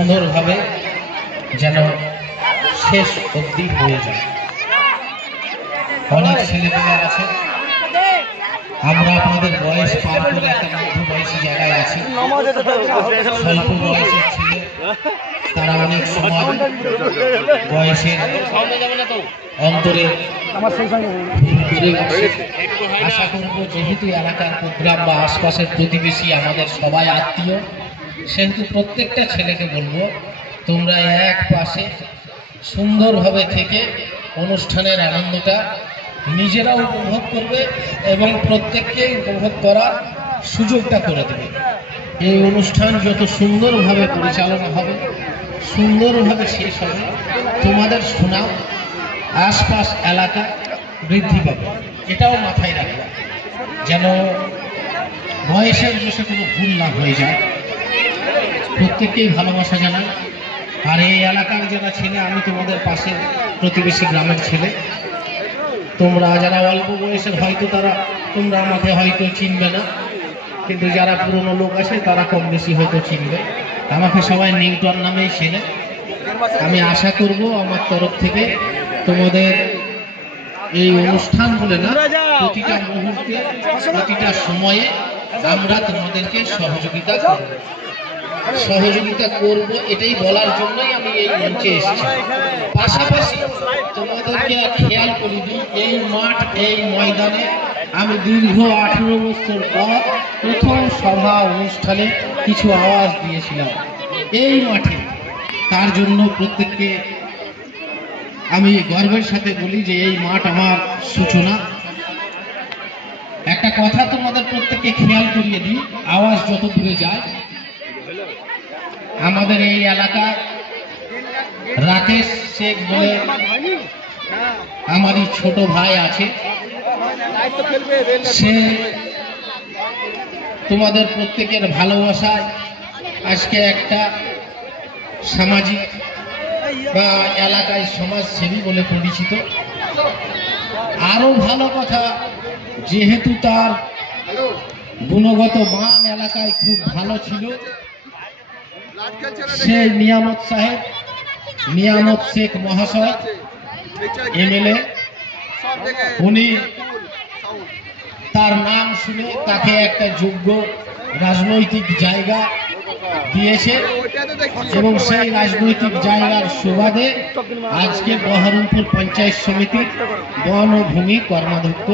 সুন্দরভাবে যেন শেষ অবধি হয়ে যায়। অনেক ছেলেমেয়ে আছে, আমরা আপনাদের বয়স পার করে একটা মধ্য বয়সী জায়গায় আছি। স্বল্প বয়সের ছেলে তারা অনেক সময় বয়সের অন্তরে আশা করব, যেহেতু এলাকার প্রোগ্রাম বা আশপাশের প্রতিবেশী আমাদের সবাই আত্মীয়, সেহেতু প্রত্যেকটা ছেলেকে বলবো তোমরা এক পাশে সুন্দরভাবে থেকে অনুষ্ঠানের আনন্দটা নিজেরা উপভোগ করবে এবং প্রত্যেককে উপভোগ করার সুযোগটা করে দেবে। এই অনুষ্ঠান যত সুন্দরভাবে পরিচালনা হবে, সুন্দরভাবে শেষ হবে, তোমাদের সুনাম আশপাশ এলাকা বৃদ্ধি পাবে। এটাও মাথায় রাখবে যেন বয়সের বসে কোনো ভুল না হয়ে যায়। প্রত্যেককেই ভালোবাসা জানাই। আর এই এলাকার যারা ছেলে, আমি তোমাদের পাশের প্রতিবেশী গ্রামের ছেলে, তোমরা যারা অল্প বয়সের হয়তো তোমরা আমাকে হয়তো চিনবে না, কিন্তু যারা পুরনো লোক আছে তারা কম বেশি হয়তো চিনবে। আমাকে সবাই নিউটন নামেই চেনে। আমি আশা করব আমার তরফ থেকে তোমাদের এই অনুষ্ঠান বলে না, প্রতিটা মুহূর্তে প্রতিটা সময়ে আমরা তোমাদেরকে সহযোগিতা করব, এটাই বলার জন্যই আমি এই মঞ্চে এসেছি। পাশাপাশি তোমাদেরকে খেয়াল করে দিই, এই মাঠ, এই ময়দানে আমি দীর্ঘ 18 বছর পর প্রথম সভা অনুষ্ঠানে কিছু আওয়াজ দিয়েছিলাম এই মাঠে। তার জন্য প্রত্যেককে আমি গর্বের সাথে বলি যে এই মাঠ আমার সূচনা। একটা কথা তোমাদের প্রত্যেককে খেয়াল করিয়ে দিই, আওয়াজ যত দূরে যায়, আমাদের এই এলাকার রাকেশ শেখ বলে আমারই ছোট ভাই আছে, সে তোমাদের প্রত্যেকের ভালোবাসায় আজকে একটা সামাজিক বা এলাকায় সমাজসেবী বলে পরিচিত। আরো ভালো কথা, যেহেতু তার গুণগত মান এলাকায় খুব ভালো ছিল, সে নিয়ামত শেখ মহাশয় এমএলএ, উনি তার নাম শুনে তাকে একটা যোগ্য রাজনৈতিক জায়গা দিয়েছে এবং সেই রাজনৈতিক জায়গার সুবাদে আজকে বহরমপুর পঞ্চায়েত সমিতির বন ও ভূমি কর্মাধ্যক্ষ